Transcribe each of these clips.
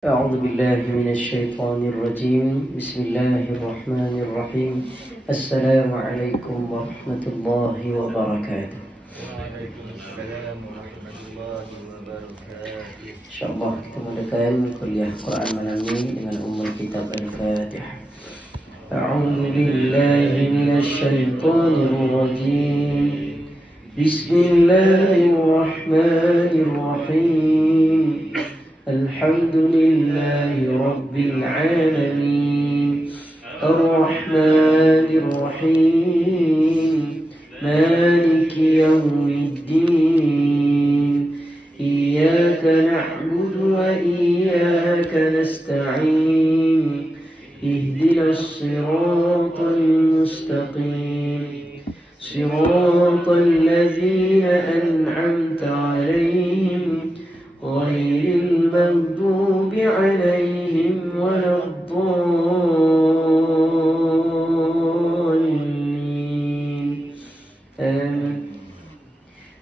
أعوذ بالله من الشيطان الرجيم. بسم الله الرحمن الرحيم. السلام عليكم ورحمة الله وبركاته. وعليكم السلام ورحمة الله وبركاته. InsyaAllah kita mulakan kuliah Quran malam ini dengan ummul kitab Al-Fatihah. أعوذ بالله من الشيطان الرجيم. بسم الله الرحمن الرحيم. الحمد لله رب العالمين الرحمن الرحيم مالك يوم الدين إياك نعبد وإياك نستعين اهدنا الصراط المستقيم صراط الذين أنعمت عليهم غير المغضوب عليهم ولا الضالين آمين.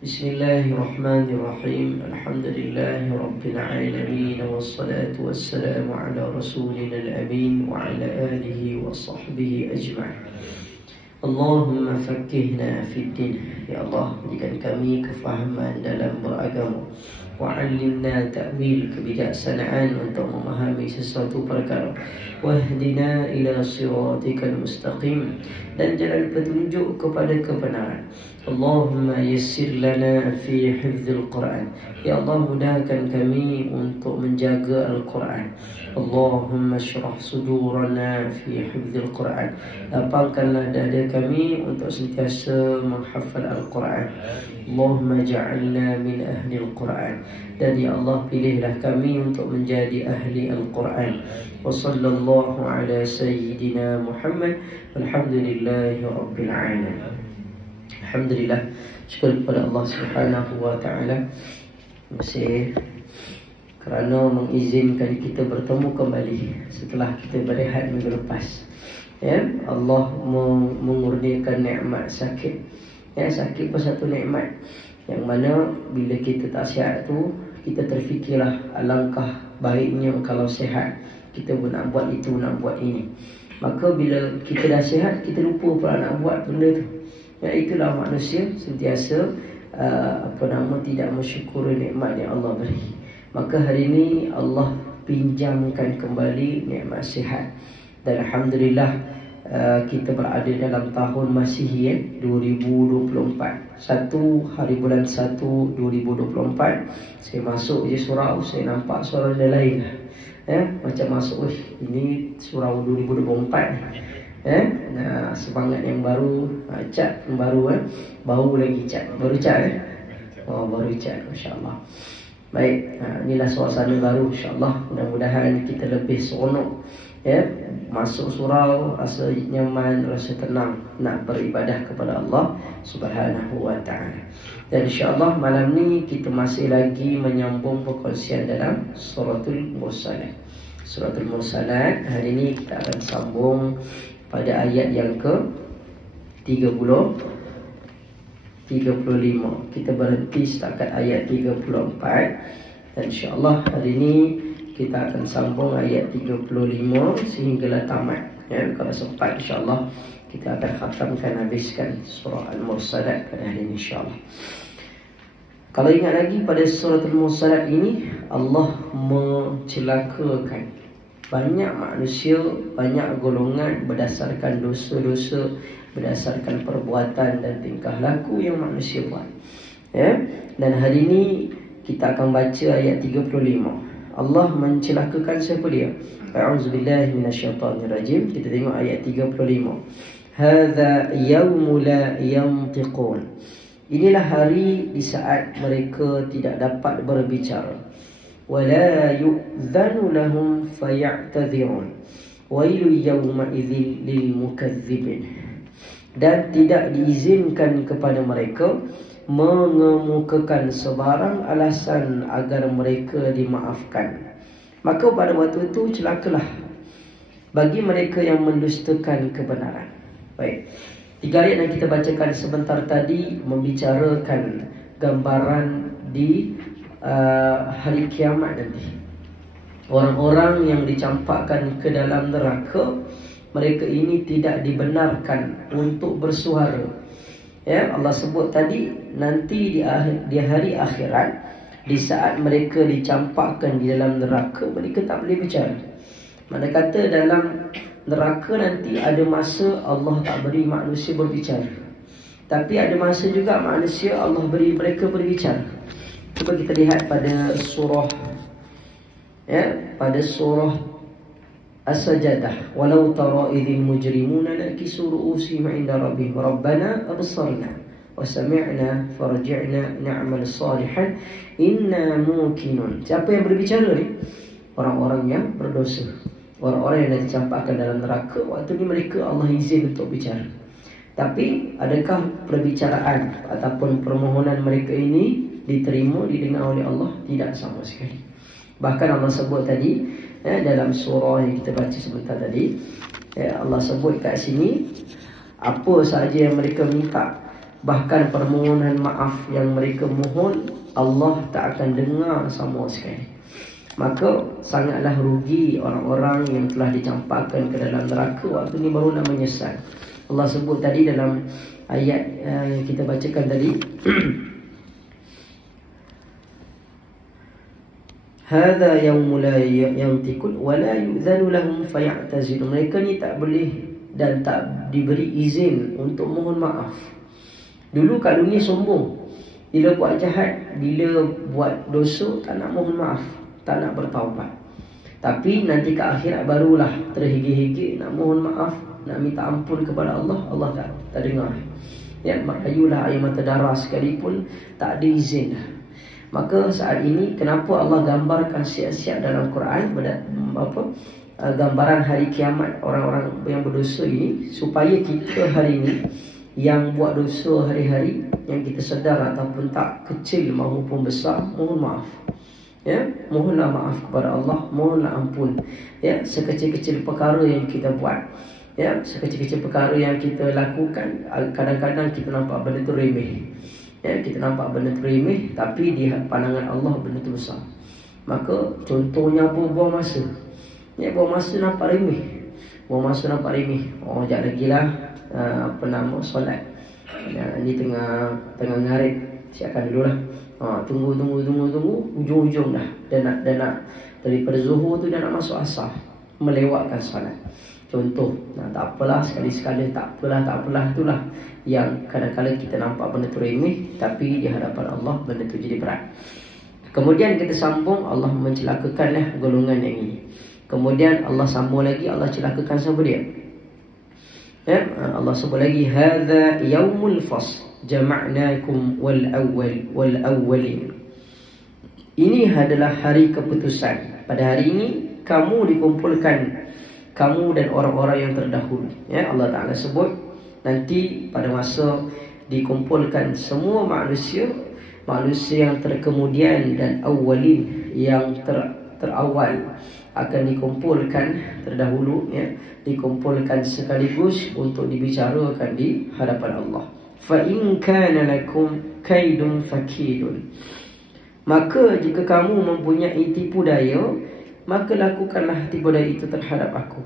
بسم الله الرحمن الرحيم. الحمد لله رب العالمين والصلاة والسلام على رسولنا الأمين وعلى آله وصحبه أجمعين. Allahumma fakihna fid din. Ya Allah, berikan kami kefahaman dalam beragama. Wa'allimna ta'wil, kebijaksanaan untuk memahami sesuatu perkara. Wahdina ila siratikal mustaqim, dan jalan petunjuk kepada kebenaran. Allahumma yassir lana fi hifdzil Quran. Ya Allah, mudahkan kami untuk menjaga Al-Quran. Allahumma syrah sudurana fi hifdzil Quran. Lapangkanlah dada kami untuk sentiasa menghafal Al-Quran. Allahumma ja'alna min ahli Al-Quran. Dan ya Allah, pilihlah kami untuk menjadi ahli Al-Quran. Wa sallallahu ala sayyidina Muhammad. Alhamdulillahi rabbil alamin. Alhamdulillah, syukur kepada Allah Subhanahu wa taala masih kerana mengizinkan kita bertemu kembali setelah kita berehat minggu lepas. Ya, Allah mengurniakan nikmat sakit. Ya, sakit pun satu nikmat yang mana bila kita tak sihat tu, kita terfikirlah alangkah baiknya kalau sihat. Kita pun nak buat itu, nak buat ini. Maka bila kita dah sihat, kita lupa pula nak buat benda tu. Ya, itulah manusia sentiasa tidak mensyukuri nikmat yang Allah beri. Maka hari ini Allah pinjamkan kembali nikmat sihat. Dan alhamdulillah kita berada dalam tahun Masihi 2024. 1 hari bulan 1 2024. Saya masuk je surau, saya nampak suara lain. Macam masuk, ini surau 2024. Semangat yang baru, cat yang baru, baru lagi cat, baru cat baru cat, masya-Allah. Baik, inilah suasana baru, insya-Allah. Mudah-mudahan kita lebih seronok, masuk surau rasa nyaman, rasa tenang nak beribadah kepada Allah Subhanahu wa taala. Dan insya-Allah malam ni kita masih lagi menyambung perkongsian dalam suratul Mursalat. Suratul Mursalat hari ini kita akan sambung pada ayat yang ke-35. Kita berhenti setakat ayat 34. Dan insya-Allah hari ini kita akan sambung ayat 35 sehinggalah tamat. Kalau sempat insya-Allah kita akan khatamkan, habiskan surah Al-Mursalat pada hari ini insya-Allah. Kalau ingat lagi pada surah Al-Mursalat ini, Allah mencelakakan banyak manusia, banyak golongan berdasarkan dosa-dosa, berdasarkan perbuatan dan tingkah laku yang manusia buat. Dan hari ini kita akan baca ayat 35. Allah mencelakakan siapa dia? A'udzubillahi minasyaitonirrajim. Kita tengok ayat 35. Hadza yaumu la yantiqun. Inilah hari di saat mereka tidak dapat berbicara. ولا يؤذن لهم فيعتذرون ويل يومئذ للمكذبين. Dan tidak diizinkan kepada mereka mengemukakan sebarang alasan agar mereka dimaafkan. Maka pada waktu itu celakalah bagi mereka yang mendustakan kebenaran. Baik, 3 ayat yang kita bacakan sebentar tadi membicarakan gambaran di hari kiamat nanti. Orang-orang yang dicampakkan ke dalam neraka, mereka ini tidak dibenarkan untuk bersuara. Ya, Allah sebut tadi nanti di hari akhirat, di saat mereka dicampakkan di dalam neraka, mereka tak boleh bicara. Mana kata dalam neraka nanti ada masa Allah tak beri manusia berbicara, tapi ada masa juga manusia Allah beri mereka berbicara. Cuba kita lihat pada surah, pada surah As-Sajdah. Walau tara idzil mujrimuna nakisu ru'usihim 'inda rabbihim rabbana absarna wa sami'na farji'na na'mal salihan inna muqinun. Siapa yang berbicara ni? Orang-orang yang berdosa, orang-orang yang dicampakkan dalam neraka. Waktu ni mereka Allah izin untuk bicara, tapi adakah perbicaraan ataupun permohonan mereka ini diterima, didengar oleh Allah? Tidak sama sekali. Bahkan Allah sebut tadi dalam surah yang kita baca sebentar tadi, Allah sebut kat sini apa sahaja yang mereka minta, bahkan permohonan maaf yang mereka mohon, Allah tak akan dengar sama sekali. Maka sangatlah rugi orang-orang yang telah dicampakkan ke dalam neraka, waktu ni baru nak menyesal. Allah sebut tadi dalam ayat yang kita bacakan tadi, hadza yaumul la yantiqun wa la yu'zanu lahum fayatazilun. Mereka ni tak boleh dan tak diberi izin untuk mohon maaf. Dulu kat dunia sombong, bila buat jahat, bila buat dosa, tak nak mohon maaf, tak nak bertaubat. Tapi nanti ke akhirat barulah terhigi-higi nak mohon maaf, nak minta ampun kepada Allah. Allah tak dengar. Ya, merayulah air mata darah sekalipun tak ada izin. Maka saat ini kenapa Allah gambarkan siap-siap dalam Quran gambaran hari kiamat orang-orang yang berdosa ini, supaya kita hari ini yang buat dosa hari-hari, yang kita sedar ataupun tak, kecil maupun besar, mohon maaf. Ya, mohonlah maaf kepada Allah, mohonlah ampun. Ya, sekecil-kecil perkara yang kita buat, ya, sekecil-kecil perkara yang kita lakukan, kadang-kadang kita nampak benda tu remeh. Ya, kita nampak benda tu remeh, tapi di pandangan Allah benda tu besar. Maka contohnya apa? Buang masa. Ya, buang masa nampak remeh. Buang masa nampak remeh. Oh, sekejap lagi lah solat. Ya, ni tengah ngarit, siapkan dulu lah. Tunggu ujung-ujung dah. Dan nak daripada zuhur tu dah nak masuk asar, melewatkan solat. Contoh, tak apalah, sekali-sekala tak apalah itulah yang kadang-kadang kita nampak benda tu remeh, tapi di hadapan Allah benda tu jadi berat. Kemudian kita sambung, Allah mencelakakanlah golongan yang ini. Kemudian Allah sambung lagi, Allah celakakan siapa dia? Ya, Allah sebut lagi, hadza yaumul fasl jama'nakum wal awwalin. Ini adalah hari keputusan. Pada hari ini kamu dikumpulkan, kamu dan orang-orang yang terdahulu. Ya, Allah Ta'ala sebut nanti pada masa dikumpulkan semua manusia yang terkemudian dan awalin yang terawal akan dikumpulkan terdahulu, ya, dikumpulkan sekaligus untuk dibicarakan di hadapan Allah. Fa in kana lakum kaidun fakidun. Maka jika kamu mempunyai tipu daya, maka lakukanlah tipu daya itu terhadap aku.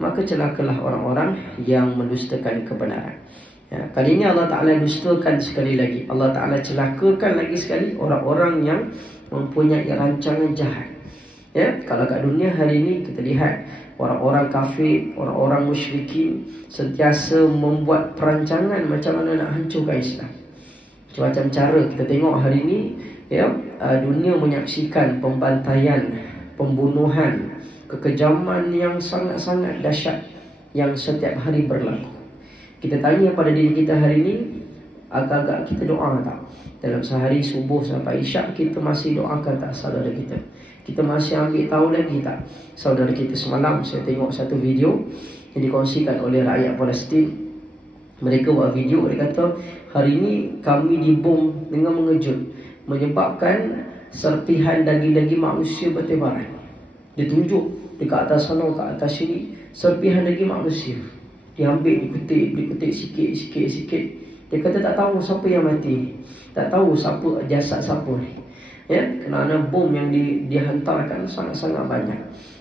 Maka celakalah orang-orang yang mendustakan kebenaran. Ya, kali ini Allah Ta'ala dustakan sekali lagi. Allah Ta'ala celakakan lagi sekali orang-orang yang mempunyai rancangan jahat. Ya, kalau kat dunia hari ini kita lihat orang-orang kafir, orang-orang musyrikin sentiasa membuat perancangan macam mana nak hancurkan Islam. Macam-macam cara kita tengok hari ini, ya, dunia menyaksikan pembantaian, pembunuhan, kekejaman yang sangat-sangat dahsyat yang setiap hari berlaku. Kita tanya pada diri kita hari ini, agak-agak kita doa tak? Dalam sehari subuh sampai isyak kita masih doakan tak saudara kita? Kita masih ambil tahu lagi tak saudara kita? Semalam saya tengok satu video yang dikongsikan oleh rakyat Palestin. Mereka buat video, dia kata hari ini kami dibom dengan mengejut, menyebabkan serpihan daging-daging manusia bertebaran. Dia tunjuk dekat atas sana, kat atas sini, serpihan daging manusia diambil, dikutik sikit. Dia kata tak tahu siapa yang mati, tak tahu siapa jasad siapa ni. Ya, kerana bom yang dihantarkan sangat-sangat banyak.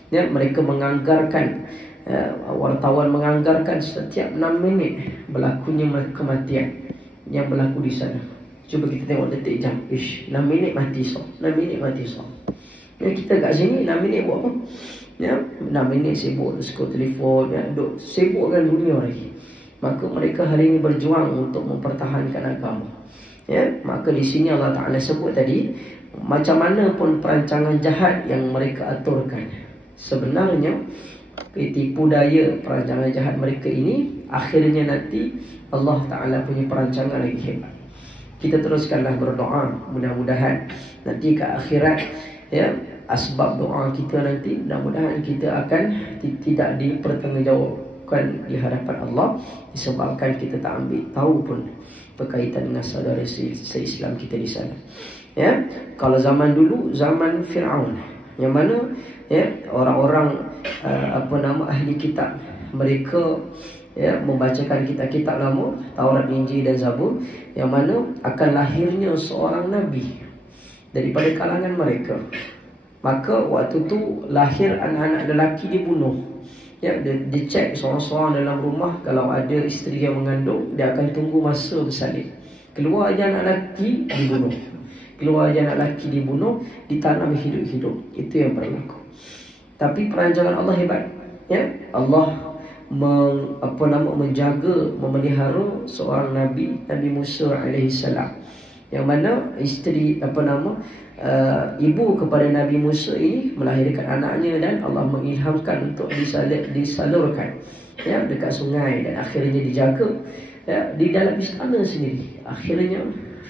Ya, mereka menganggarkan, wartawan menganggarkan setiap 6 minit berlakunya kematian yang berlaku di sana. Cuba kita tengok detik jam. 6 minit mati so. 6 minit mati so. Ya, kita kat sini 6 minit buat apa? Ya, 6 minit sibuk scroll telefon, ya, duk sibukkan dunia lagi. Maka mereka hari ini berjuang untuk mempertahankan agama. Ya, maka di sini Allah Ta'ala sebut tadi, macam mana pun perancangan jahat yang mereka aturkan, sebenarnya tipu daya perancangan jahat mereka ini, akhirnya nanti Allah Ta'ala punya perancangan lagi hebat. Kita teruskanlah berdoa, mudah-mudahan nanti ke akhirat, ya, asbab doa kita nanti mudah-mudahan kita akan tidak dipertanggungjawabkan di hadapan Allah, disebabkan kita tak ambil tahu pun berkaitan dengan saudara se-Islam kita di sana. Ya, kalau zaman dulu, zaman Firaun, yang mana, ya, orang-orang ahli kitab, mereka, ya, membacakan kitab-kitab lama, Taurat, Injil dan Zabur, yang mana akan lahirnya seorang nabi daripada kalangan mereka. Maka waktu tu lahir anak-anak lelaki dibunuh. Ya, dia cek seorang-seorang dalam rumah, kalau ada isteri yang mengandung, dia akan tunggu masa bersalin. Keluar aja anak lelaki dibunuh. Keluar aja anak lelaki dibunuh, ditanam hidup-hidup. Itu yang berlaku. Tapi perancangan Allah hebat. Ya, Allah menjaga, memelihara seorang Nabi Musa alaihissalam, yang mana isteri ibu kepada Nabi Musa ini melahirkan anaknya, dan Allah mengilhamkan untuk disalurkan, ya, dekat sungai, dan akhirnya dijaga, ya, di dalam istana sendiri. Akhirnya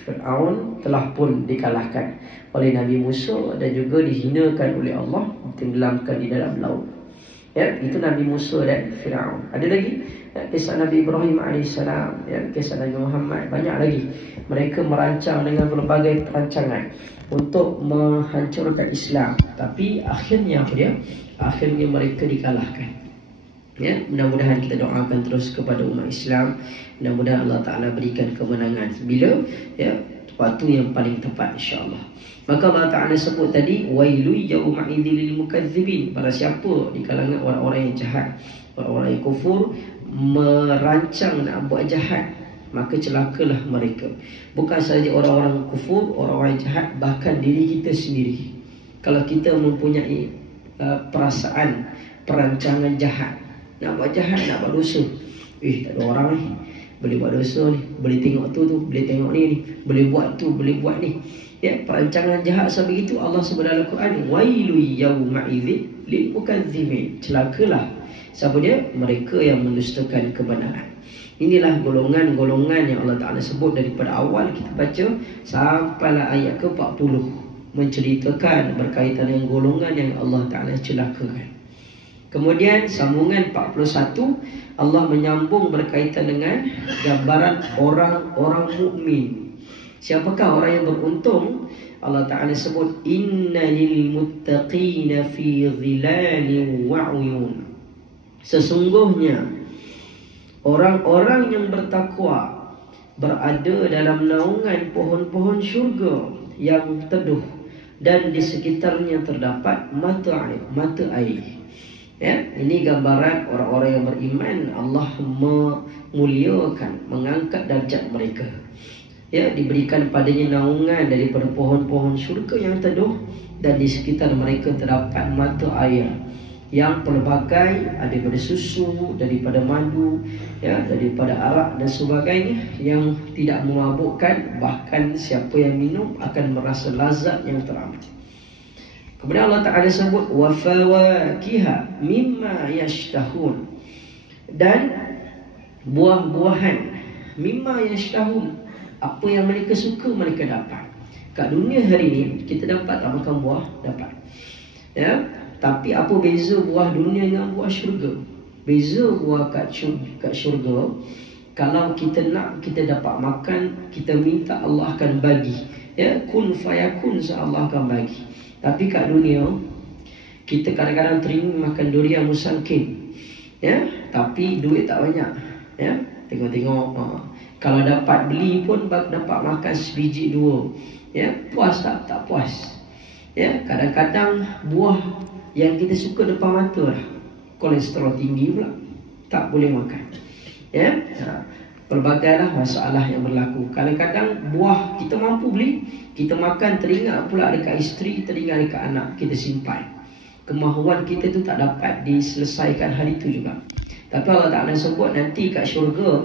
Fir'aun telah pun dikalahkan oleh Nabi Musa dan juga dihinakan oleh Allah, ditenggelamkan di dalam laut. Ya, itu Nabi Musa dan Fir'aun. Ada lagi, ya, kisah Nabi Ibrahim AS, ya, kisah Nabi Muhammad, banyak lagi. Mereka merancang dengan berbagai perancangan untuk menghancurkan Islam, tapi akhirnya apa dia? Akhirnya mereka dikalahkan. Ya, mudah-mudahan kita doakan terus kepada umat Islam, mudah-mudahan Allah Ta'ala berikan kemenangan bila, ya, waktu yang paling tepat, insya-Allah. Maka Allah Ta'ala sebut tadi, wailu yawma idzil lil mukadzibin, pada siapa di kalangan orang-orang yang jahat, orang-orang yang kufur, merancang nak buat jahat, maka celakalah mereka. Bukan saja orang-orang kufur, orang-orang jahat, bahkan diri kita sendiri. Kalau kita mempunyai perasaan perancangan jahat, nak buat jahat, nak buat dosa, tak ada orang ni boleh buat dosa ni, boleh tengok tu, boleh tengok ni, boleh buat tu, boleh buat ni. Ya, perancangan jahat sampai itu Allah sebut dalam Quran, wailu yawma idzil lil mukadzibin, celakalah siapa dia? Mereka yang mendustakan kebenaran. Inilah golongan-golongan yang Allah Ta'ala sebut daripada awal kita baca sampailah ayat ke-40, menceritakan berkaitan dengan golongan yang Allah Ta'ala celakakan. Kemudian sambungan 41, Allah menyambung berkaitan dengan gambaran orang-orang mukmin. Siapakah orang yang beruntung? Allah Ta'ala sebut, innalil muttaqina fi dhilalin wa 'uyun. Sesungguhnya orang-orang yang bertakwa berada dalam naungan pohon-pohon syurga yang teduh, dan di sekitarnya terdapat mata air. Ya, ini gambaran orang-orang yang beriman. Allah memuliakan, mengangkat darjat mereka. Ya, diberikan padanya naungan daripada pohon-pohon syurga yang teduh, dan di sekitar mereka terdapat mata air yang pelbagai, daripada susu, daripada madu, ya, daripada arak dan sebagainya, yang tidak memabukkan, bahkan siapa yang minum akan merasa lazat yang teramat. Kemudian Allah Ta'ala sebut wa fawakiha mimma yashtahun, dan buah-buahan mimma yashtahun, apa yang mereka suka mereka dapat. Kat dunia hari ini kita dapat tak makan buah? Dapat. Ya, tapi apa beza buah dunia dengan buah syurga? Beza buah kat syurga, kalau kita nak, kita dapat makan, kita minta, Allah akan bagi. Ya, kun fayakun, Allah akan bagi. Tapi kat dunia kita kadang-kadang teringin makan durian musangking, ya, tapi duit tak banyak. Ya, tengok-tengok, kalau dapat beli pun dapat makan sebiji dua. Ya, puas tak? Tak puas. Ya, kadang-kadang buah yang kita suka depan mata lah, kolesterol tinggi pula, tak boleh makan. Ya, pelbagailah masalah yang berlaku. Kadang-kadang buah kita mampu beli, kita makan, teringat pula dekat isteri, teringat dekat anak, kita simpan. Kemahuan kita tu tak dapat diselesaikan hari tu juga. Tapi Allah Ta'ala sebut nanti kat syurga,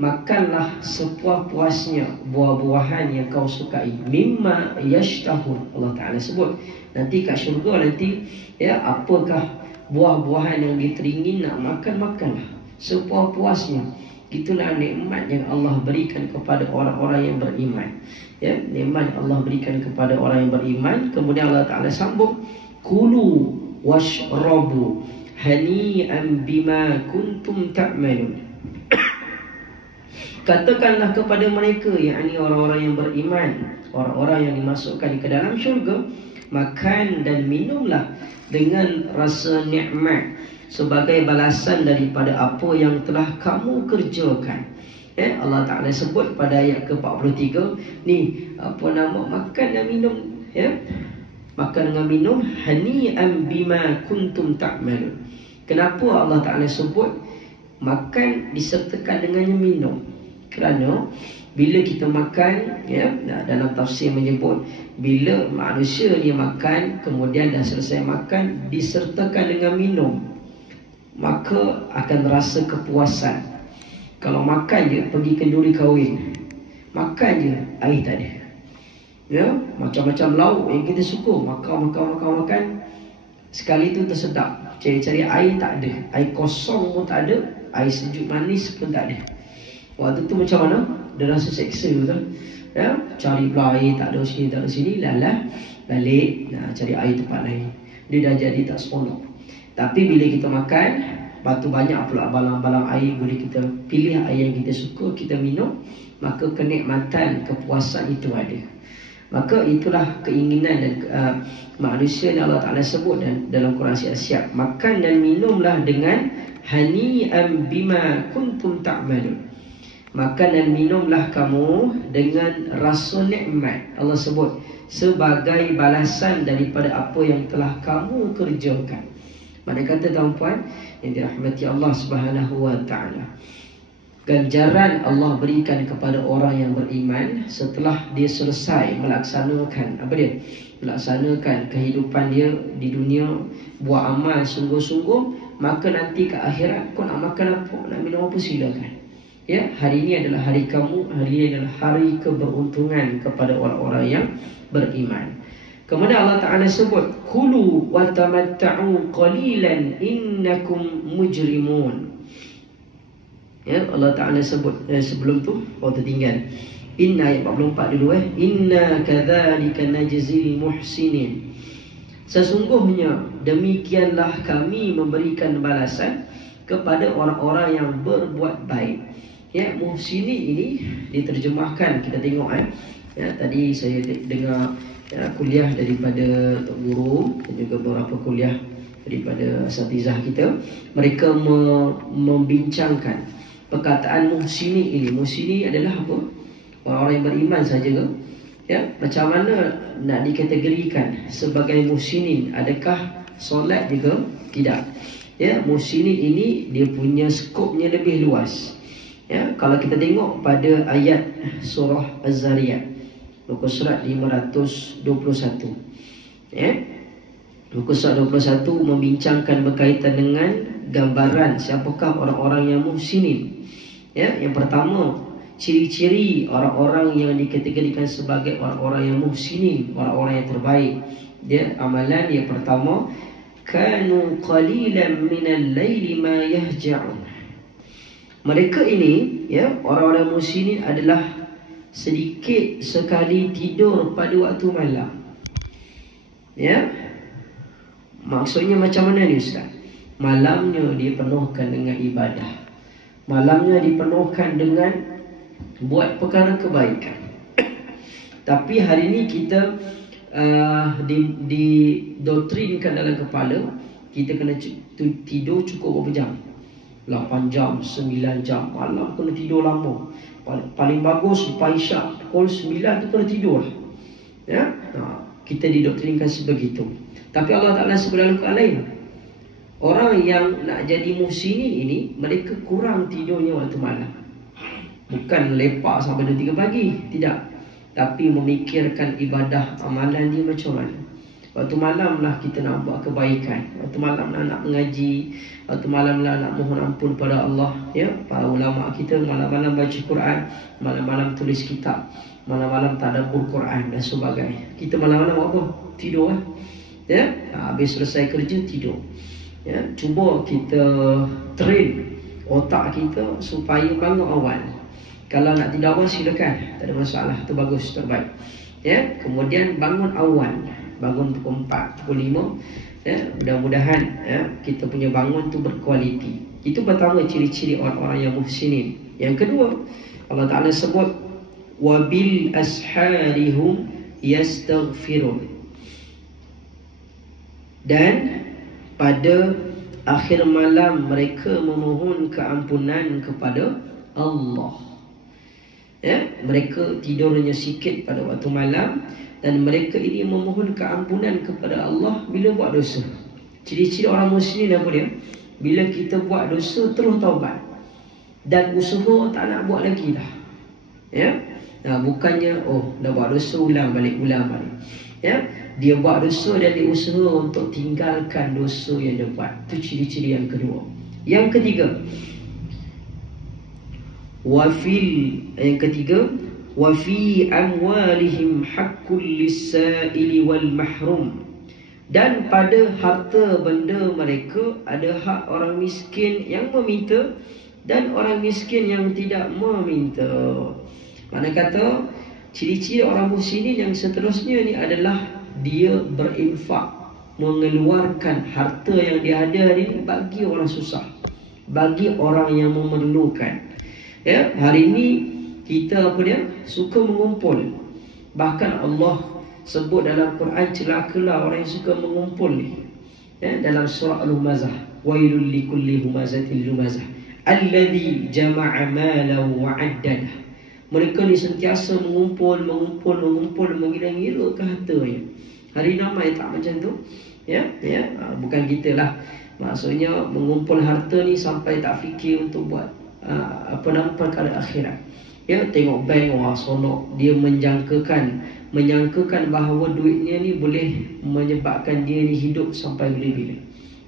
makanlah sepuas-puasnya buah-buahan yang kau sukai, mimma yashtahun. Allah Ta'ala sebut nanti kat syurga nanti, ya, apakah buah-buahan yang diteringin nak makan, makanlah sepuas-puasnya. Itulah nikmat yang Allah berikan kepada orang-orang yang beriman. Ya, nikmat yang Allah berikan kepada orang yang beriman. Kemudian Allah Ta'ala sambung, kulu washrabu hani'an bima kuntum ta'malun. Katakanlah kepada mereka, yakni orang-orang yang beriman, orang-orang yang dimasukkan ke dalam syurga, makan dan minumlah dengan rasa nikmat sebagai balasan daripada apa yang telah kamu kerjakan. Ya, Allah Ta'ala sebut pada ayat ke-43 ni, apa nama, makan dan minum, ya, makan dengan minum, hani'an bima kuntum ta'malun. Kenapa Allah Ta'ala sebut makan disertakan dengannya minum? Kerana bila kita makan, ya, dalam tafsir menyebut bila manusia dia makan, kemudian dah selesai makan disertakan dengan minum, maka akan rasa kepuasan. Kalau makan je, pergi kenduri kahwin, makan je, air tak ada. Ya, macam-macam lauk yang kita suka, makan. Sekali tu tersedap, cari-cari air tak ada, air kosong pun tak ada, air sejuk manis pun tak ada. Waktu tu macam mana? Dia rasa seksa, betul? Ya, cari pula air, tak ada sini, tak ada sini, lalah balik, cari air tempat lain. Dia dah jadi tak seronok. Tapi bila kita makan, batu banyak pula balang-balang air, boleh kita pilih air yang kita suka, kita minum, maka kenikmatan, kepuasan itu ada. Maka itulah keinginan dan manusia yang Allah Ta'ala sebut dalam Quran Siap-Siap. Makan dan minumlah dengan hani'an bima kuntum ta'malun. Makan dan minumlah kamu dengan rasa nikmat. Allah sebut sebagai balasan daripada apa yang telah kamu kerjakan. Mana kata tuan-puan yang dirahmati Allah Subhanahu wa Ta'ala, ganjaran Allah berikan kepada orang yang beriman setelah dia selesai melaksanakan apa dia? Melaksanakan kehidupan dia di dunia, buat amal sungguh-sungguh, maka nanti ke akhirat kau nak makan apa, nak minum apa, silakan. Ya, hari ini adalah hari kamu, hari ini adalah hari keberuntungan kepada orang-orang yang beriman. Kemudian Allah Ta'ala sebut, kulu wa tamatta'u qalilan innakum mujrimun. Ya, Allah Ta'ala sebut sebelum tu, tertinggal. Inna, ayat 44 dulu. Inna kadzalika najzil muhsinin. Sesungguhnya demikianlah kami memberikan balasan kepada orang-orang yang berbuat baik. Ya, muhsinin ini diterjemahkan, kita tengok ya, tadi saya dengar kuliah daripada Tok Guru dan juga beberapa kuliah daripada asatizah kita. Mereka membincangkan perkataan muhsinin ini. Muhsinin adalah apa? Orang-orang yang beriman saja ke? Ya, macam mana nak dikategorikan sebagai muhsinin? Adakah solat juga? Tidak. Ya, muhsinin ini dia punya skopnya lebih luas. Ya, kalau kita tengok pada ayat surah Az-Zariyat, muka surat 521. Ya, muka surat 21 membincangkan berkaitan dengan gambaran siapakah orang-orang yang muhsinin. Ya, yang pertama, ciri-ciri orang-orang yang dikategorikan sebagai orang-orang yang muhsinin, orang-orang yang terbaik. Dia amalan yang pertama, kanu qalilan minal laili ma yahja'un. Mereka ini, ya, orang-orang muhsinin adalah sedikit sekali tidur pada waktu malam. Ya, maksudnya macam mana ni Ustaz? Malamnya dipenuhkan dengan ibadah, malamnya dipenuhkan dengan buat perkara kebaikan. Tapi hari ini kita didoktrinkan dalam kepala kita kena tidur cukup berapa jam? 8 jam, 9 jam. Malam kena tidur lama. Paling bagus lepas isyak pukul 9 tu kena tidur lah. Ya, kita didoktrinkan sebegitu. Tapi Allah Ta'ala sebut dalam Quran lain, orang yang nak jadi muhsinin ini, mereka kurang tidurnya waktu malam. Bukan lepak sampai 2-3 pagi, tidak. Tapi memikirkan ibadah amalan dia macam mana. Waktu malam lah kita nak buat kebaikan. Waktu malam lah nak mengaji. Waktu malam lah nak mohon ampun pada Allah. Ya, para ulama kita malam-malam baca Quran, malam-malam tulis kitab, malam-malam tadabbur Quran dan sebagainya. Kita malam-malam buat apa? Tidur lah. Ya, habis selesai kerja tidur. Ya, cuba kita train otak kita supaya bangun awal. Kalau nak tidur awal silakan, tak ada masalah, itu bagus, terbaik. Ya, kemudian bangun awal, bangun pukul 4, pukul 5. Ya, mudah-mudahan ya, kita punya bangun tu berkualiti. Itu pertama ciri-ciri orang-orang yang muhsinin. Yang kedua, Allah Ta'ala sebut wabil asharihum yastaghfirun. Dan pada akhir malam mereka memohon keampunan kepada Allah. Ya, mereka tidurnya sikit pada waktu malam dan mereka ini memohon keampunan kepada Allah bila buat dosa. Ciri-ciri orang muslimin apa dia? Bila kita buat dosa terus taubat dan usaha tak nak buat lagi dah. Ya. Bukannya dah buat dosa ulang balik. Ya, dia buat dosa dan dia usaha untuk tinggalkan dosa yang dia buat. Itu ciri-ciri yang kedua. Yang ketiga, yang ketiga, wa fi amwalihim haqqul lis-sa'ili wal mahrum. Dan pada harta benda mereka ada hak orang miskin yang meminta dan orang miskin yang tidak meminta. Mana kata ciri-ciri orang muhsinin yang seterusnya ni adalah dia berinfak, mengeluarkan harta yang dia ada hari ini bagi orang susah, bagi orang yang memerlukan. Ya, hari ini kita suka mengumpul. Bahkan Allah sebut dalam Quran, celakalah orang yang suka mengumpul ni. Ya, dalam surah Al-Humazah, wailul likulli humazatil lumazah alladhi jama'a malahu wa 'addadah. Mereka ni sentiasa mengumpul, mengira-ngira ke hartanya. Hari ini ramai tak macam tu? Ya, bukan kita lah. Maksudnya mengumpul harta ni sampai tak fikir untuk buat perkara akhirat. Ya, tengok bank sonok, dia menyangkakan bahawa duitnya ni boleh menyebabkan dia ni hidup sampai bila-bila.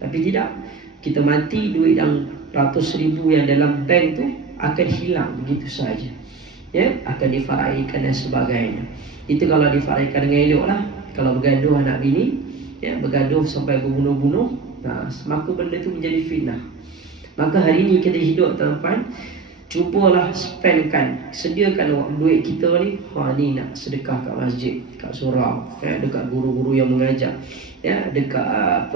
Tapi tidak, kita mati, duit yang ratus ribu yang dalam bank tu akan hilang begitu saja. Ya, akan difaraikan dan sebagainya. Itu kalau difaraikan dengan elok lah. Kalau bergaduh anak bini, ya, bergaduh sampai berbunuh-bunuh, maka benda tu menjadi fitnah. Maka hari ini kita hidup tuan-tuan, cubalah spendkan, sediakan duit kita ni. Ni nak sedekah kat masjid, kat surau, ya, dekat guru-guru yang mengajar, ya, dekat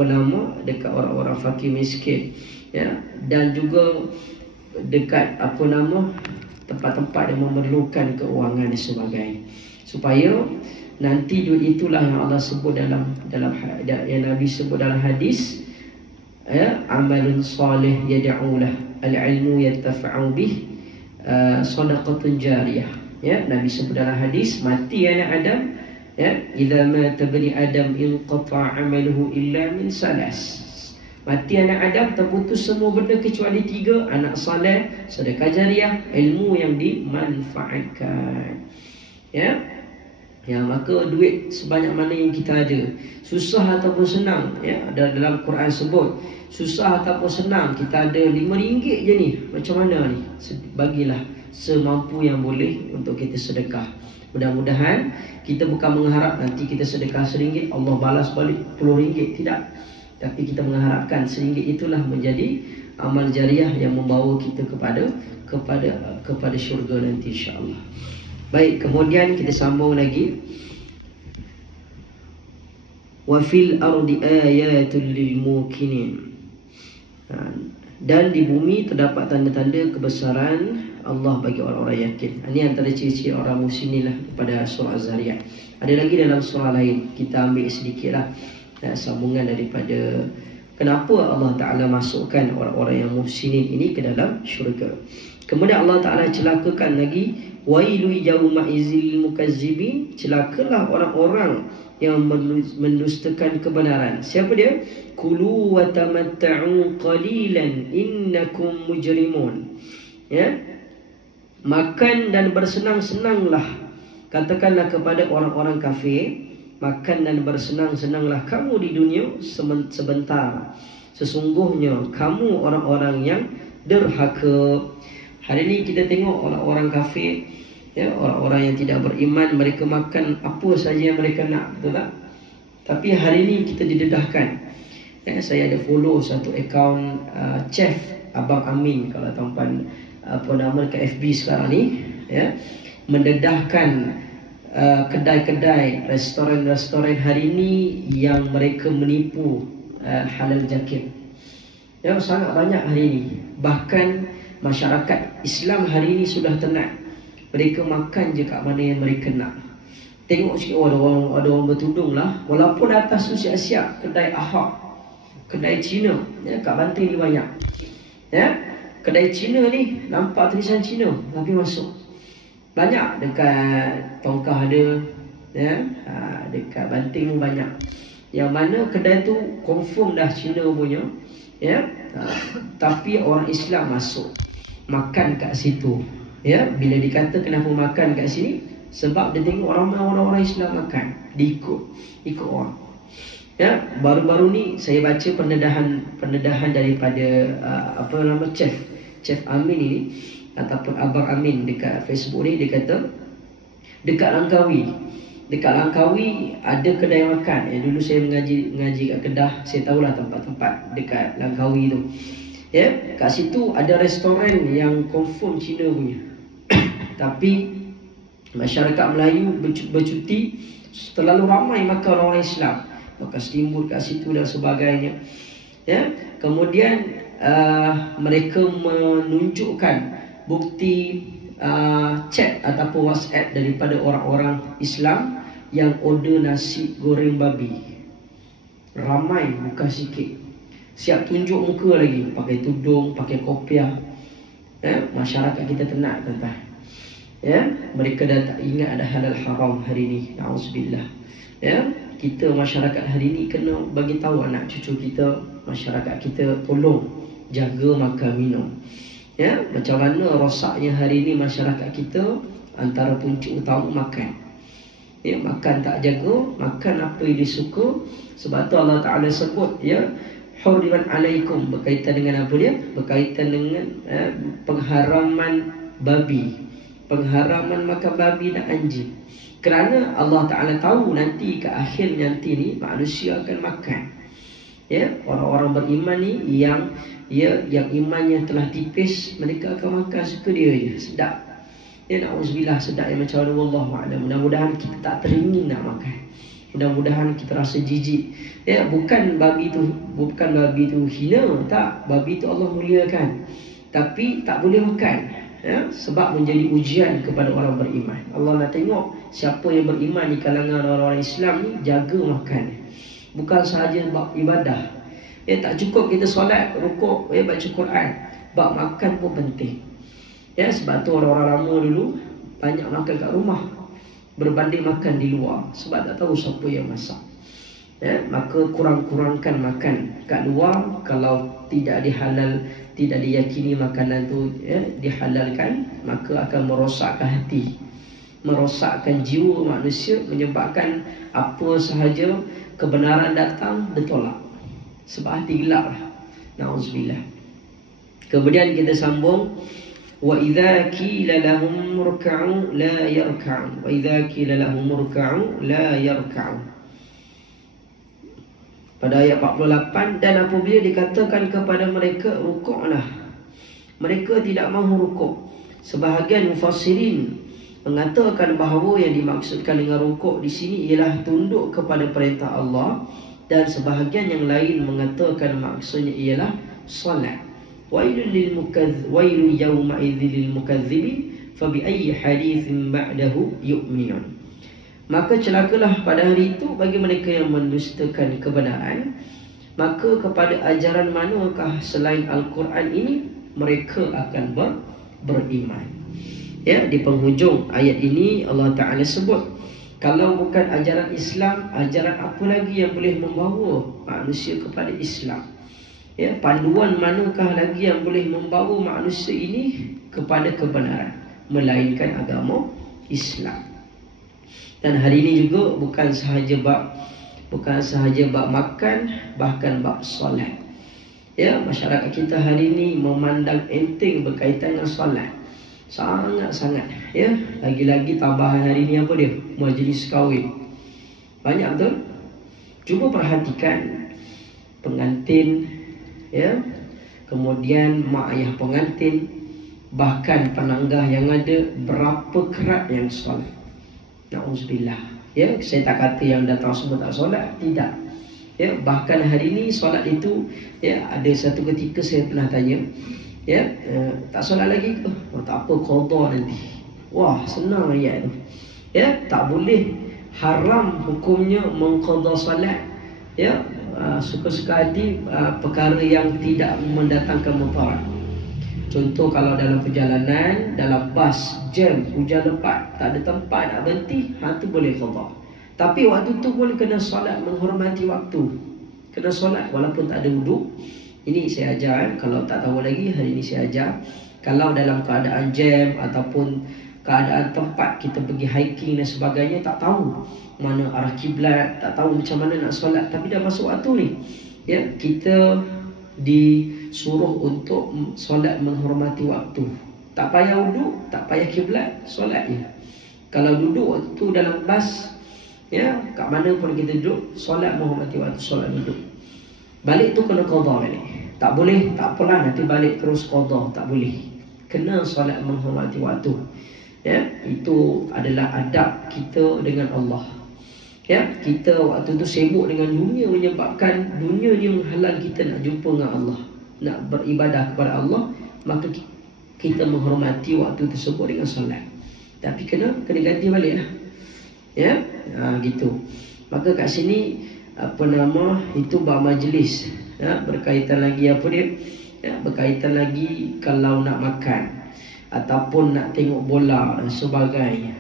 dekat orang-orang fakir miskin, ya, dan juga dekat tempat-tempat yang memerlukan keuangan dan sebagainya, supaya nanti duit itulah yang Allah sebut dalam yang Nabi sebut dalam hadis, ya, amalun salih yad'ulah, al-ilmu yattafa'u bih, sadaqatun jariyah. Ya, Nabi sebut dalam hadis, mati anak Adam, ya, idza mata bani Adam inqata 'amaluhu illa min salas. Mati anak Adam terputus semua benda kecuali 3, anak saleh, sedekah jariah, ilmu yang dimanfaatkan. Ya, maka duit sebanyak mana yang kita ada, susah ataupun senang, ya, dalam Quran sebut susah ataupun senang, kita ada RM5 je ni, macam mana ni? Bagilah semampu yang boleh untuk kita sedekah. Mudah-mudahan kita bukan mengharap nanti kita sedekah RM1, Allah balas balik RM10, tidak. Tapi kita mengharapkan RM1 itulah menjadi amal jariah yang membawa kita kepada syurga nanti, insya-Allah. Baik, kemudian kita sambung lagi. Wa fil ardi ayatul lil muqinin. Dan di bumi terdapat tanda-tanda kebesaran Allah bagi orang-orang yakin. Ini antara ciri-ciri orang muslimin lah pada surah Az-Zariyat. Ada lagi dalam surah lain, kita ambil sedikitlah sambungan daripada Kenapa Allah Ta'ala masukkan orang-orang yang muhsinin ini ke dalam syurga? Kemudian Allah Ta'ala celakakan lagi, wailu yawma izil mukazzibin, celakalah orang-orang yang mendustakan kebenaran. Siapa dia? Kulu wa tamatta'u qalilan innakum mujrimun. Ya, makan dan bersenang-senanglah, katakanlah kepada orang-orang kafir, makan dan bersenang-senanglah kamu di dunia sebentar. Sesungguhnya kamu orang-orang yang derhaka. Hari ini kita tengok orang-orang kafir, ya, orang-orang yang tidak beriman, mereka makan apa saja yang mereka nak, betul tak? Tapi hari ini kita didedahkan. Ya, saya ada follow satu akaun chef Abang Amin, kalau tuan-tuan apa nama dekat FB sekarang ni, ya, mendedahkan kedai-kedai, restoran-restoran hari ini yang mereka menipu halal jakit. Ya, sangat banyak hari ini. Bahkan masyarakat Islam hari ini sudah tenat. Mereka makan je kat mana yang mereka nak. Tengok sikit, ada orang bertudung lah. Walaupun atas tu siap-siap kedai Ahok, kedai Cina, ya, kat Banting ni banyak. Ya, kedai Cina ni nampak tulisan Cina tapi masuk. Banyak dekat Tongkah ada, ya, dekat Banting pun banyak. Yang mana kedai tu confirm dah Cina punya, ya, tapi orang Islam masuk makan kat situ. Ya, bila dikata kenapa makan kat sini, sebab dia tengok orang Islam makan, ikut orang. Ya, baru-baru ni saya baca pendedahan daripada apa nama Chef Amin ini, ataupun Abang Amin dekat Facebook ni. Dia kata dekat Langkawi ada kedai makan. Dulu saya mengaji kat Kedah, saya tahulah tempat-tempat dekat Langkawi tu. Ya, kat situ ada restoran yang confirm Cina punya. Tapi masyarakat Melayu bercuti, terlalu ramai makan orang Islam, makan steamboat kat situ dan sebagainya. Ya, kemudian mereka menunjukkan bukti chat ataupun WhatsApp daripada orang-orang Islam yang order nasi goreng babi. Ramai, bukan sikit. Siap tunjuk muka lagi, pakai tudung, pakai kopiah. Ya, masyarakat kita tenat, tuan-tuan. Ya, mereka dah tak ingat ada halal haram hari ni. Na'udzubillah. Ya, kita masyarakat hari ni kena bagi tahu anak cucu kita, masyarakat kita, tolong jaga makan minum. Ya, macam mana rosaknya hari ni masyarakat kita, antara punca utama makan. Ya, makan tak jaga, makan apa yang disuka. Sebab tu Allah Ta'ala sebut, ya, huriman alaikum, berkaitan dengan apa dia? Berkaitan dengan pengharaman babi, pengharaman makan babi dan anjing. Kerana Allah Ta'ala tahu nanti ke akhir nanti ni manusia akan makan. Ya, orang-orang beriman ni yang imannya telah tipis, mereka akan makan suka dia je, sedap. Ya, na'udzubillah, sedap yang macam mana, wallahu a'lam. Mudah-mudahan kita tak teringin nak makan. Mudah-mudahan kita rasa jijik. Ya, bukan babi tu hina, tak. Babi tu Allah muliakan. Tapi tak boleh makan. Ya, sebab menjadi ujian kepada orang beriman. Allah nak tengok siapa yang beriman di kalangan orang-orang Islam ni, jaga makan. Bukan sahaja bab ibadah. Ya, tak cukup kita solat, rukuk, baca Quran. Bab makan pun penting. Ya, sebab tu orang-orang lama dulu banyak makan kat rumah berbanding makan di luar, sebab tak tahu siapa yang masak. Ya, maka kurang-kurangkan makan kat luar. Kalau tidak diyakini makanan tu, ya, dihalalkan, maka akan merosakkan hati, merosakkan jiwa manusia, menyebabkan apa sahaja kebenaran datang ditolak, sebab hati gelap lah. Na'udzubillah. Kemudian kita sambung, wa idza qila lahum murka'u la yarka'u, wa idza qila lahum murka'u la yarka'u. Pada ayat 48, dan apabila dikatakan kepada mereka rukuklah, mereka tidak mahu rukuk. Sebahagian mufassirin mengatakan bahawa yang dimaksudkan dengan rukuk di sini ialah tunduk kepada perintah Allah, dan sebahagian yang lain mengatakan maksudnya ialah salat. Wailu yawma idzil lil mukazzibin fa bi ayyi haditsin ba'dahu yu'minun. Maka celakalah pada hari itu bagi mereka yang mendustakan kebenaran. maka kepada ajaran manakah selain Al-Quran ini mereka akan beriman. Ya, di penghujung ayat ini Allah Ta'ala sebut, kalau bukan ajaran Islam, ajaran apa lagi yang boleh membawa manusia kepada Islam? Ya, panduan manakah lagi yang boleh membawa manusia ini kepada kebenaran melainkan agama Islam? Dan hari ini juga bukan sahaja bab makan, bahkan bab solat. Ya, masyarakat kita hari ini memandang enteng berkaitan dengan solat. Sangat-sangat, ya. Lagi-lagi tambahan hari ini apa dia? Majlis kahwin. Banyak betul? Cuba perhatikan pengantin, ya, kemudian mak ayah pengantin, bahkan penanggah yang ada, berapa kerat yang solat. Na'udzubillah. Ya, saya tak kata yang datang semua tak solat, tidak. Ya, bahkan hari ini solat itu, ya, ada satu ketika saya pernah tanya, ya, tak solat lagi ke? Oh, tak apa, qada nanti. Wah, senang ayat tu. Ya, tak boleh, haram hukumnya mengqada solat. Ya, suka-suka hati perkara yang tidak mendatangkan mudarat. Contoh kalau dalam perjalanan, dalam bas, jam, hujan lebat, tak ada tempat nak berhenti, tu boleh qada. Tapi waktu tu pun kena solat, menghormati waktu. Kena solat walaupun tak ada wuduk. Ini saya ajar, kalau tak tahu lagi, hari ini saya ajar. Kalau dalam keadaan jam ataupun keadaan tempat kita pergi hiking dan sebagainya, tak tahu mana arah kiblat, tak tahu macam mana nak solat, tapi dah masuk waktu ni, ya, kita disuruh untuk solat menghormati waktu. Tak payah wuduk, tak payah kiblat, solat je. Kalau duduk waktu dalam bas, ya, kat mana pun kita duduk, solat menghormati waktu, solat duduk. Balik tu kena qada balik. Tak boleh, tak apalah nanti balik terus qada, tak boleh. Kena solat menghormati waktu. Ya, itu adalah adab kita dengan Allah. Ya, kita waktu tu sibuk dengan dunia menyebabkan dunia ni menghalang kita nak jumpa dengan Allah, nak beribadah kepada Allah, maka kita menghormati waktu tersebut dengan solat. Tapi kena ganti balik lah. Ya, gitu. Maka kat sini itu bab majlis, ya, berkaitan lagi apa dia, ya, berkaitan lagi kalau nak makan ataupun nak tengok bola dan sebagainya.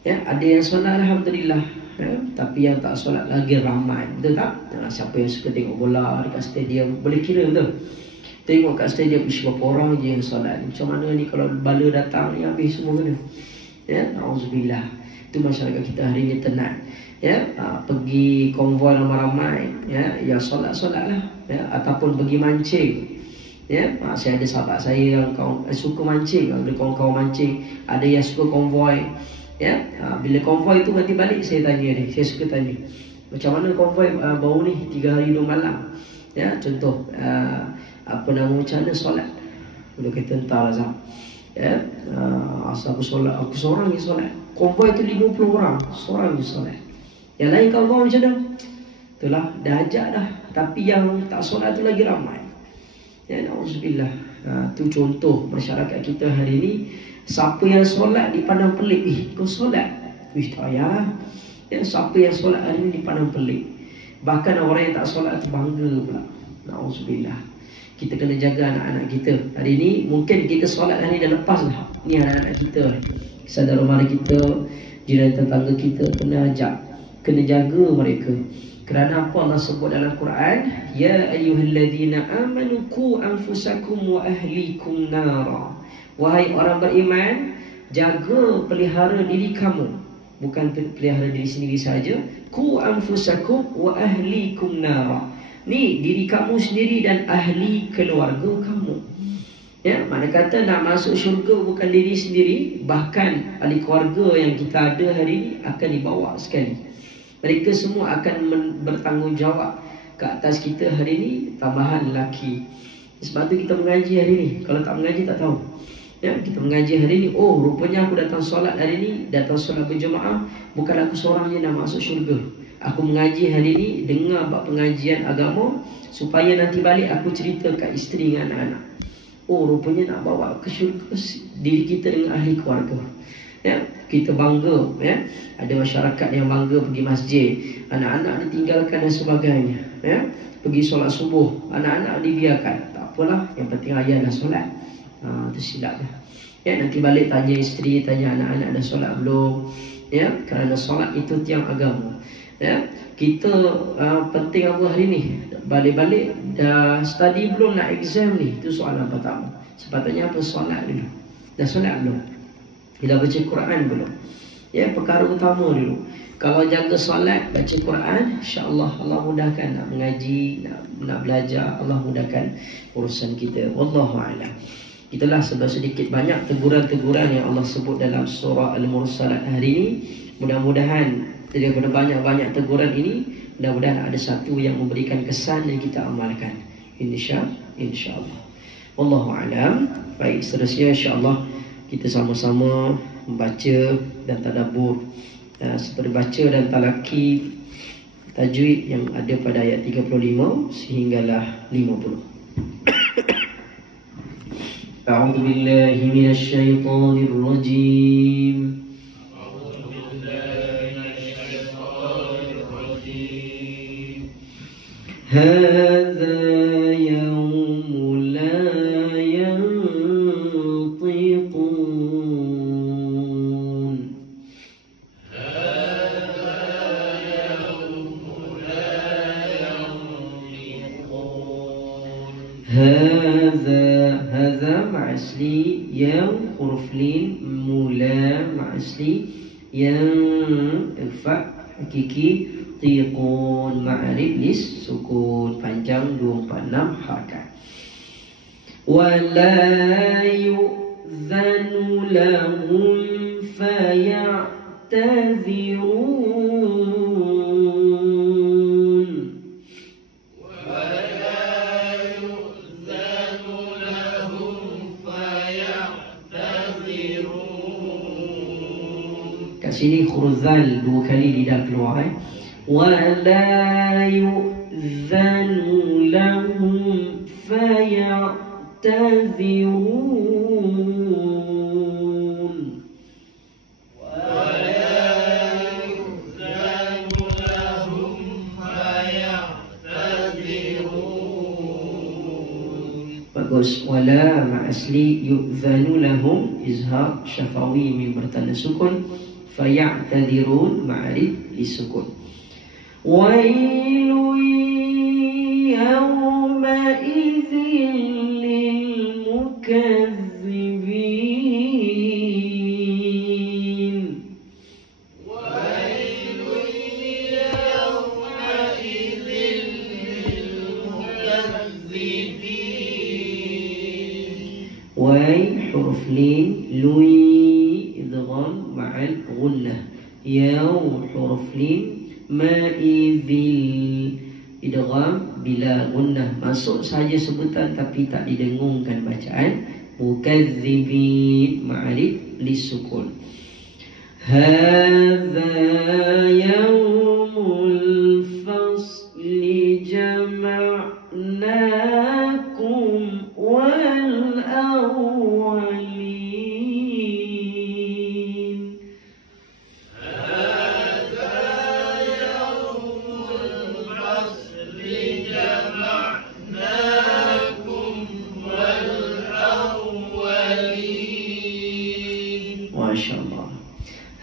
Ya, ada yang solat alhamdulillah, ya, tapi yang tak solat lagi ramai, betul tak? Siapa yang suka tengok bola dekat stadium, boleh kira betul? Tengok kat stadium berapa orang je yang solat. Macam mana ni kalau bala datang ni habis semua kena. Ya, na'udzubillah. Itu masyarakat kita hari ni tenat. Ya, pergi konvoi ramai-ramai, ya, yang solat-solat lah, ya, ataupun pergi mancing. Ya, saya ada sahabat saya yang suka mancing, ada kawan-kawan mancing, ada yang suka konvoi. Ya, bila konvoi tu nanti balik saya tanya dia, saya suka tanya, macam mana konvoi baru ni 3 hari 2 malam. Ya, contoh macam mana solat? Dia kata entahlah Zam. Ya, asal aku solat, aku seorang je solat. Konvoi tu 50 orang, seorang je solat. Yang lain kawan-kawan macam mana? Itulah, dah ajak dah. Tapi yang tak solat tu lagi ramai. Ya, na'udzubillah. Tu contoh masyarakat kita hari ni. Siapa yang solat dipandang pelik. Kau solat? Wish, tak payah. Ya, siapa yang solat hari ni dipandang pelik. Bahkan orang yang tak solat tu bangga pula. Na'udzubillah. Kita kena jaga anak-anak kita. Hari ni mungkin kita solat hari dah lepas lah. Ni anak-anak kita, saudara mara kita, jiran tetangga kita, kena ajak, kena jaga mereka. Kerana apa Allah sebut dalam Quran? Ya ayyuhalladzina amanu qu anfusakum wa ahlikum nara. Wahai orang beriman, jaga, pelihara diri kamu. Bukan pelihara diri sendiri saja. Qu anfusakum wa ahlikum nara. Ni diri kamu sendiri dan ahli keluarga kamu. Ya, mana kata nak masuk syurga bukan diri sendiri, bahkan ahli keluarga yang kita ada hari ini akan dibawa sekali. Mereka semua akan bertanggungjawab ke atas kita hari ini, tambahan lelaki. Sebab tu kita mengaji hari ini. Kalau tak mengaji tak tahu. Ya, kita mengaji hari ini. Oh, rupanya aku datang solat hari ini, datang solat berjemaah, bukan aku seorang je nak masuk syurga. Aku mengaji hari ini, dengar bab pengajian agama, supaya nanti balik aku cerita kat isteri dengan anak-anak. Oh, rupanya nak bawa ke syurga diri kita dengan ahli keluarga. Ya, kita bangga, ya. Ada masyarakat yang bangga pergi masjid, anak-anak ditinggalkan dan sebagainya, ya. pergi solat subuh, anak-anak dibiarkan, tak apalah, yang penting ayah dah solat. Itu silap dah. Ya, nanti balik tanya isteri, tanya anak-anak dah solat belum. Ya, kerana solat itu tiang agama. Ya, kita penting apa hari ni? Balik-balik dah study belum, nak exam ni? Itu soalan pertama. Sepatutnya apa? Solat dulu. Dah solat belum? Dah baca Quran belum? Ya, perkara utama dulu. Kalau jaga solat, baca Quran, insya-Allah Allah mudahkan nak mengaji, nak belajar, Allah mudahkan urusan kita. Wallahu a'lam. Itulah sedikit banyak teguran-teguran yang Allah sebut dalam surah Al-Mursalat hari ini. Mudah-mudahan daripada banyak-banyak teguran ini, mudah-mudahan ada satu yang memberikan kesan yang kita amalkan. Insya-Allah. Wallahu a'lam. Baik, seterusnya insya-Allah kita sama-sama membaca dan tadabbur seperti baca dan talaki tajwid yang ada pada ayat 35 sehinggalah 50. A'udzu billahi minasy syaithanir rajim. Hadza yaumul la yantiqun. هذا مع أصلي ياء حرف لين مولا مع أصلي ياء الفاء حقيقي طيقون مع رجلس سكون panjang 246 harakat. ولا يؤذن لهم فيعتذرون. Sini huruf zal 2 kali lidah keluar. Wala yu'zanu lahum faya'tazirun. Wala yu'zanu lahum faya'tazirun. Bagus. Wala ma'asli yu'zanu lahum izhar syafawi min bertanda sukun. فيعتذرون معرض للسكون. ويل يومئذ للمكذبين. ويل يومئذ للمكذبين. وي حرف لين لوي إدغام مع الغنة. ياء حرف لين ma'idhil idgham bila gunnah, masuk saja sebutan tapi tak didengungkan bacaan. Mukadzibin ma'rif lisukun. Hadza yaumul fasli jama'nakum wal awwalin.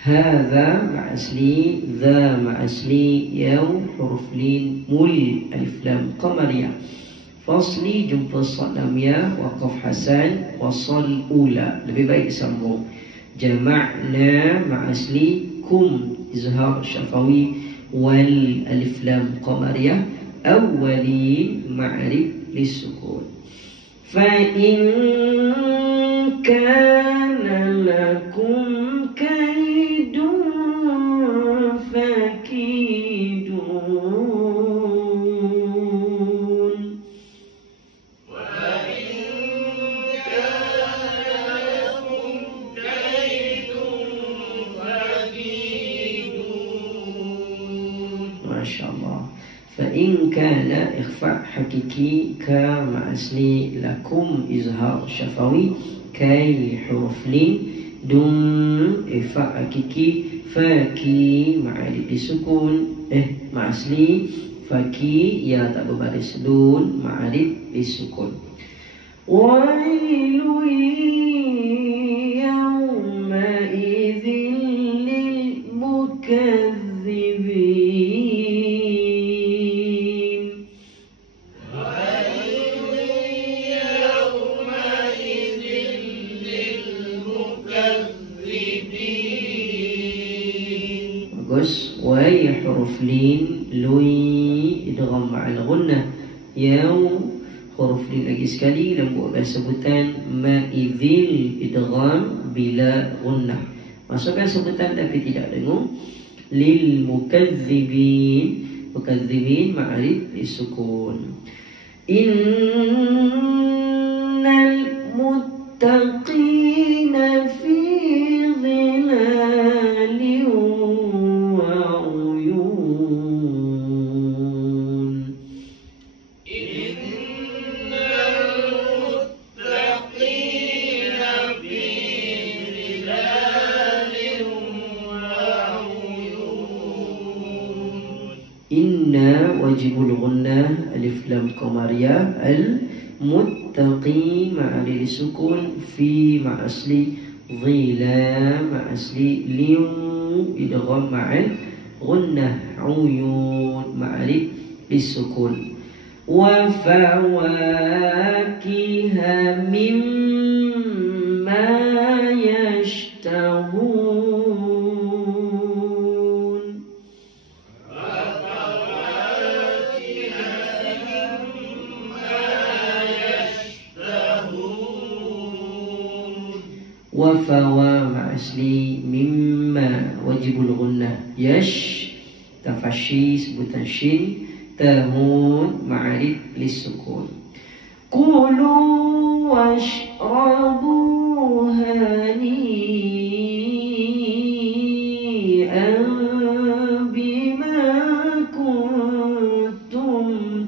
هذا مع أصلي ذا مع أصلي يوم حرف لين مل ألف لام قمرية. فصلي jumpa sad lam ya waqaf hasan wasal ula, lebih baik sambung. Jama'na ma asli kum izhar syafawi wal alif lam qamariyah awwali ma'rif lisukun. Fa in kana lakum kaidun fakidun. Fa in kana lakum kaidun fakidun. Masyaallah. Fa in kana ikhfa hakiki ka ma asli lakum izhar syafawi kay huruf lin dun ifa hakiki faki ma'alif disukun ma asli Faki ya tak berbaris dun ma'arif disukun. Wailu yawma idzin lil mukadzibin. Bagus. Wai huruf lin lui idgham ma'al ghunnah. Yaw huruf lin lagi sekali dalam buah sebutan ma'idzil idgham bila ghunnah. Masukkan sebutan tapi tidak dengung. Lil mukadzibin. Mukadzibin ma'arif disukun. Innal muttaqina fi dhilalin wa uyun. Inna wajibul ghunnah alif lam qamariyah al muttaqi ma'al sukun fi ma'asli dhila ma'asli liu idgham ma'al ghunnah uyun ma'al bisukun. Wa fawakiha mimma yashtahun. Wafawa ma'asli mimma wajibul ghunnah yash tafashi sebutan shin tahun ma'arif lisukun. Kulu washrabu hani'an bima kuntum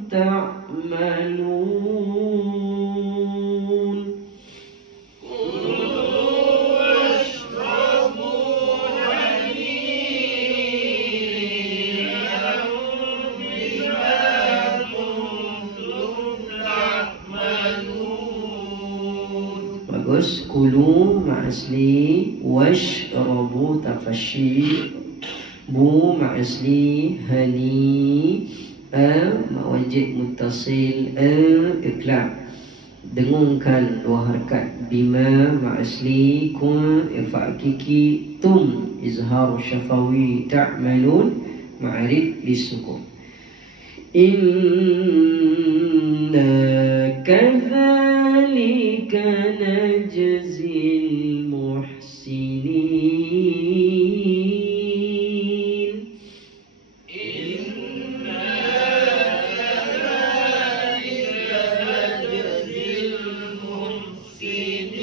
ta'malun. Kulu ma'asli washrabu tafashi bu ma'asli hani ma'wajib muttasil iqlab dengungkan dua harakat bima ma'asli kun ifa'kiki tum izharu syafawi ta'malun ma'arif bisukun. Inna kadzalika najzil muhsinin. Inna kadzalika najzil muhsinin.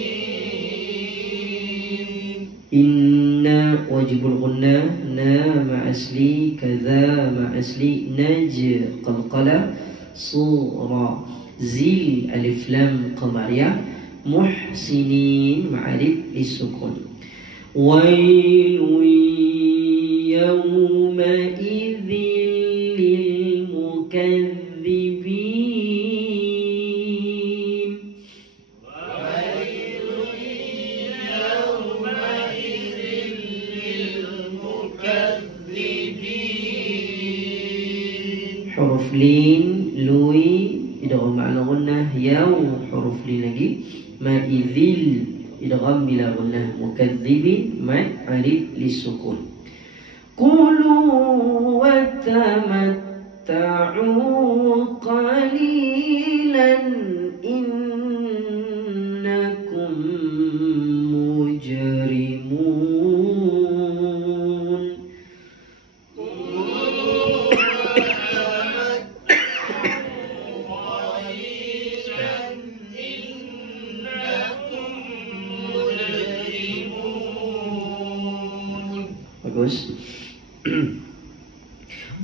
Inna wajibul ghunnah na ma'asli kadza ma'asli naj qalqala sura zil alif lam qamariyah muhsinin ma'arif lisukun. Wailu yawma idzin lil mukadzibin. Wailu yawma idzin lil mukadzibin. Huruf lin lui idgham ma'al ghunnah yaw huruf lin lagi ma'idhil idgham bila ghunnah mukadzibin ma'arif lisukun. Kulu wa tamatta'u qalilan innakum mujrimun. Bagus.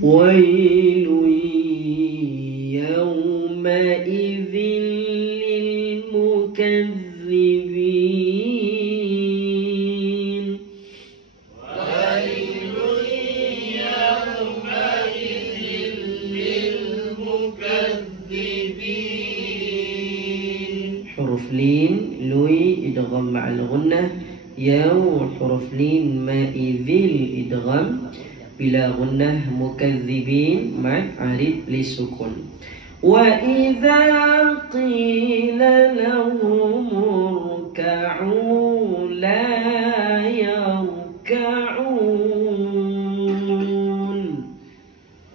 Wailu yawma idzin lil mukadzibin. Wailu yawma idzin lil huruf lin lui idgham ma'al gunnah, ya huruf lin ma'idhil idgham bila gunnah, mukadzibin ma'arid lisukun. Wa idza qila lahum urka'u la yarka'un.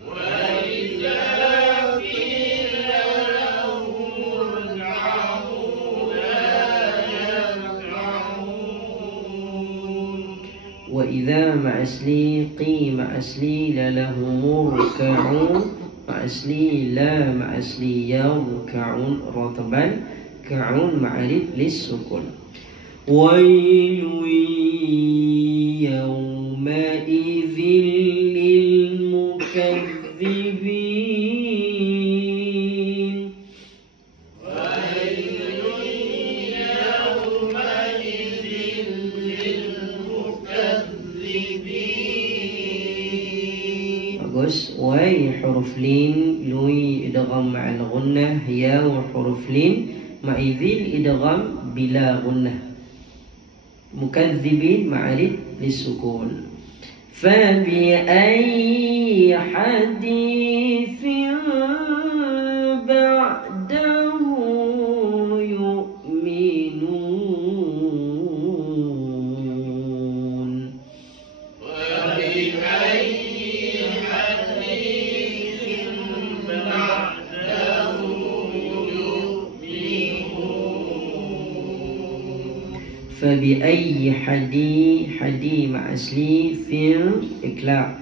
Wa idza qila lahum urka'u la yarka'un. Wa idza ma'asli qi ma'asli la lahum urka'u ma'asli la ma'asli yarka'un rataban ka'un ma'arid lisukun. Wailu yawma idzil lil mukadzibin. Wailu yawma idzil lil mukadzibin. Bagus. Wai huruf lin lui idgham ma'al gunnah, ya huruf lin ma'idhil idgham bila gunnah, mukadzibin ma'arid lisukun. Fabi ayyi hadithin ba'dahu yu'minun. Fabi ayyi hadithin ba'dahu yu'minun. Fabi ayyi hadi ma'asli fil iklab,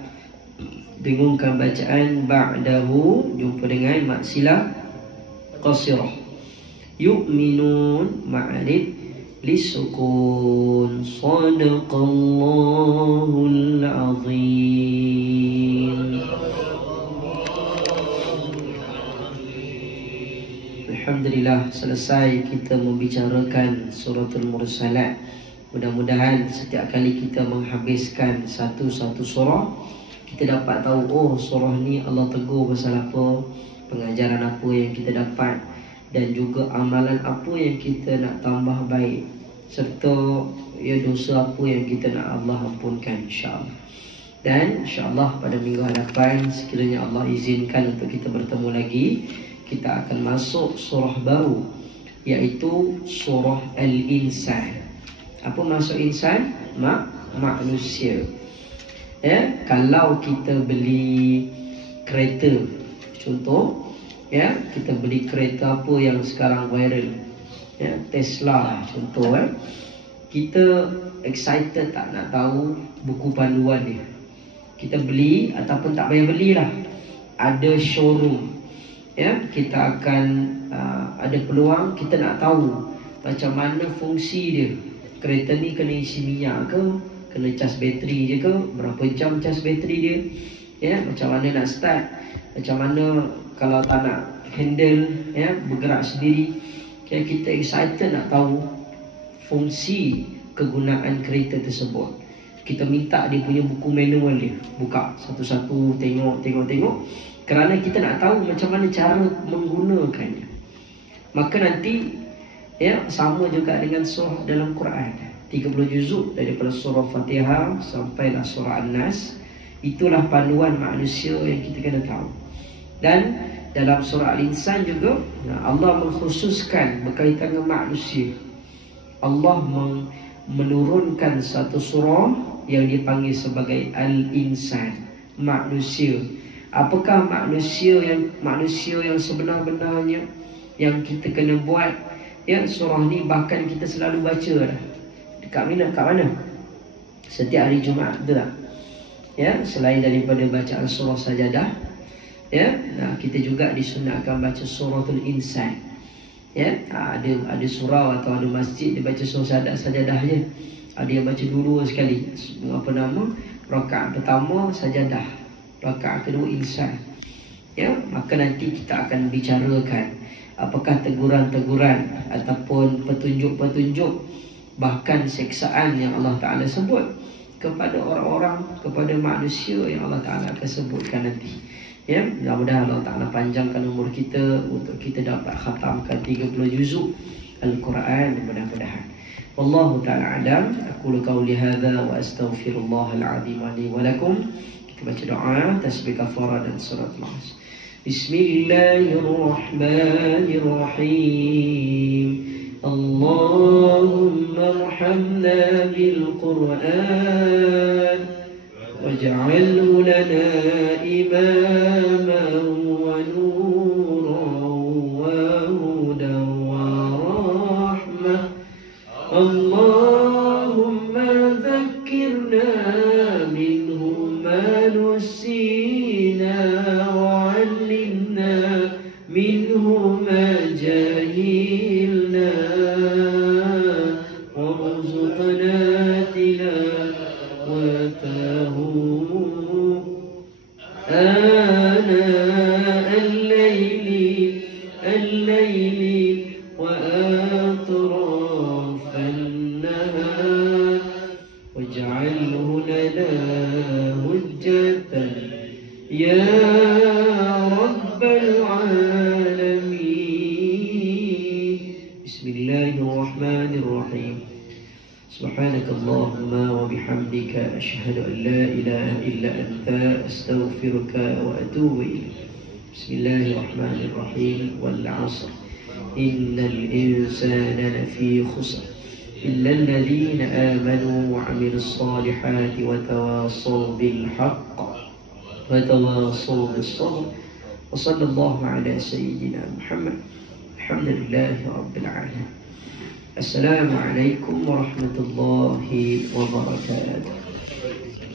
dengungkan bacaan ba'dahu jumpa dengan maksilah qasirah. Yu'minun ma'arid lisukun. Sadaqallahul azim. Alhamdulillah, selesai kita membicarakan suratul Mursalat. Mudah-mudahan setiap kali kita menghabiskan satu surah, kita dapat tahu, oh surah ni Allah tegur pasal apa, pengajaran apa yang kita dapat, dan juga amalan apa yang kita nak tambah baik, serta ya dosa apa yang kita nak Allah ampunkan, insya-Allah. Dan insya-Allah pada minggu hadapan, sekiranya Allah izinkan untuk kita bertemu lagi, kita akan masuk surah baru, iaitu surah Al-Insan. Apa maksud insan? Manusia. Ya, kalau kita beli kereta, contoh, ya, kita beli kereta apa yang sekarang viral, ya, Tesla contoh, kita excited tak nak tahu buku panduan dia. Kita beli ataupun tak payah belilah, ada showroom, ya, kita akan ada peluang kita nak tahu macam mana fungsi dia. Kereta ni kena isi minyak ke, kena cas bateri je ke, berapa jam cas bateri dia, ya, macam mana nak start, macam mana kalau tak nak handle, ya, bergerak sendiri. Ya, kita excited nak tahu fungsi kegunaan kereta tersebut. Kita minta dia punya buku manual dia, buka satu-satu, tengok, kerana kita nak tahu macam mana cara menggunakannya. Maka nanti, ya, sama juga dengan surah dalam Quran, 30 juzuk daripada surah Fatihah sampailah surah An-Nas. Itulah panduan manusia yang kita kena tahu. Dan dalam surah Al-Insan juga, Allah mengkhususkan berkaitan dengan manusia. Allah menurunkan satu surah yang dipanggil sebagai Al-Insan, manusia. Apakah manusia yang sebenar-benarnya yang kita kena buat? Ya, surah ni bahkan kita selalu baca dah. Dekat mana? Setiap hari Jumaat, betul tak? Ya, selain daripada bacaan surah Sajadah, ya, kita juga disunatkan baca suratul Insan. Ya, ada surau atau ada masjid dia baca surah Sajadah je. Ada yang baca dua sekali. Apa nama? Rakaat pertama Sajadah, rakaat kedua Insan. Ya, maka nanti kita akan bicarakan apakah teguran-teguran ataupun petunjuk-petunjuk, bahkan seksaan yang Allah Ta'ala sebut kepada orang-orang, kepada manusia yang Allah Ta'ala akan sebutkan nanti. Ya, mudah-mudahan Allah Ta'ala panjangkan umur kita untuk kita dapat khatamkan 30 juzuk Al-Quran mudah-mudahan. Wallahu ta'ala alam. Aqulu qawli hadza wa astaghfirullahal azim li wa lakum. Kita baca doa tasbih kafarah dan surat Al-As. Bismillahirrahmanirrahim. Allahumma arhamna bil Qur'an waj'alhu lana imaman wa nuran wa hudan wa rahmah. Allahumma dhakkirna minhu ma nusina wa 'allimna minhu ma jahilna warzuqna tilawatahu ana al-layli wa atraf an-nahar waj'alhu lana hujjatan ya rabbal alamin. Bismillahirrahmanirrahim. Subhanakallahumma wa bihamdika asyhadu an la ilaha illa anta astaghfiruka wa atubu ilaik. Bismillahirrahmanirrahim. Wal 'asr innal insana lafi khusr illa alladhina amanu wa 'amilus solihati wa tawassaw bil haqq wa tawassaw bis sabr. Wa sallallahu ala sayyidina Muhammad. Alhamdulillahi rabbil alamin. Assalamualaikum warahmatullahi wabarakatuh.